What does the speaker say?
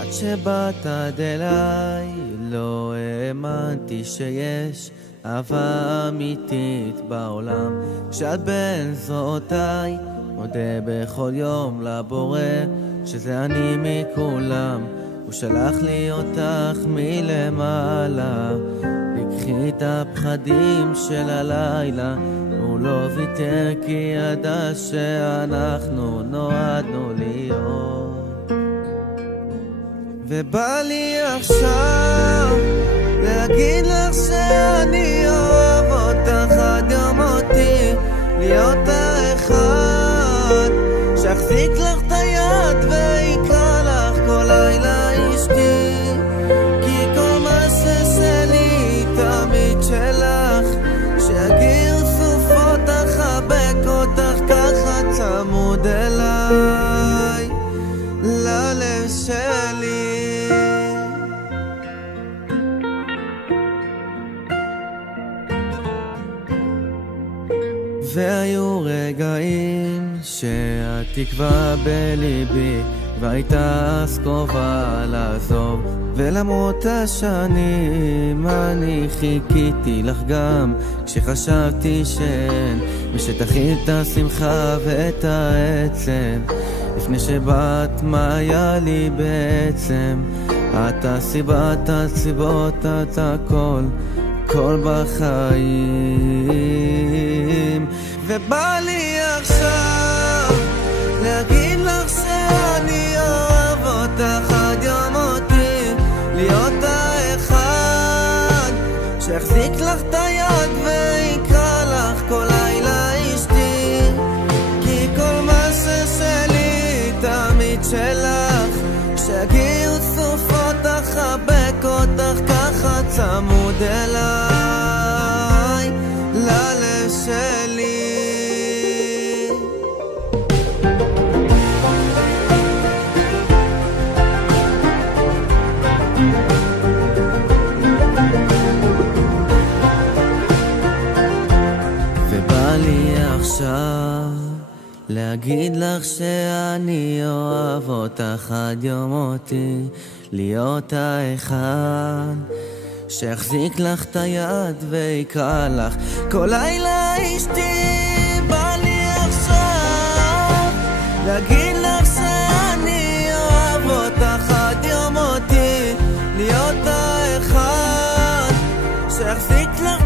עד שבאת עד אליי לא האמנתי שיש אהבה אמיתית בעולם. כשאת בין זרועותיי מודה בכל יום לבורא שזה אני מכולם. הוא שלח לי אותך מלמעלה, לקחי את הפחדים של הלילה. הוא לא ויתר כי ידע שאנחנו נועדנו להיות. ובא לי עכשיו להגיד לך שאני אוהב אותך עד יום מותי, להיות האחד שיחזיק לך את היד ויקרא לך כל לילה אשתי. כי כל מה שעשה לי תמיד שלך, שיגיר סופות אחבק אותך ככה צמוד אליי ללב שלי. והיו רגעים שהתקווה בליבי והייתה אז קרובה לעזוב, ולמרות השנים אני חיכיתי לך גם כשחשבתי שאין מי שתכיל את השמחה ואת העצם. לפני שבאת מה היה לי בעצם? את הסיבת הסיבות, את הכל כל בחיים. ובא לי עכשיו להגיד לך שאני אוהב אותך עד יום מותי, להיות האחד שיחזיק לך את היד ויקרא לך כל לילה אשתי. כי כל מה שעשה לי תמיד שלך, שיגיר סופות אחבק אותך ככה צמוד אליי ללב שלי. ובא לי עכשיו להגיד לך שאני אוהב אותך עד יום מותי, להיות האחד שיחזיק לך את היד ויקרא לך כל לילה אשתי. בא לי עכשיו להגיד לך שאני אוהב אותך עד יום מותי, להיות האחד שיחזיק לך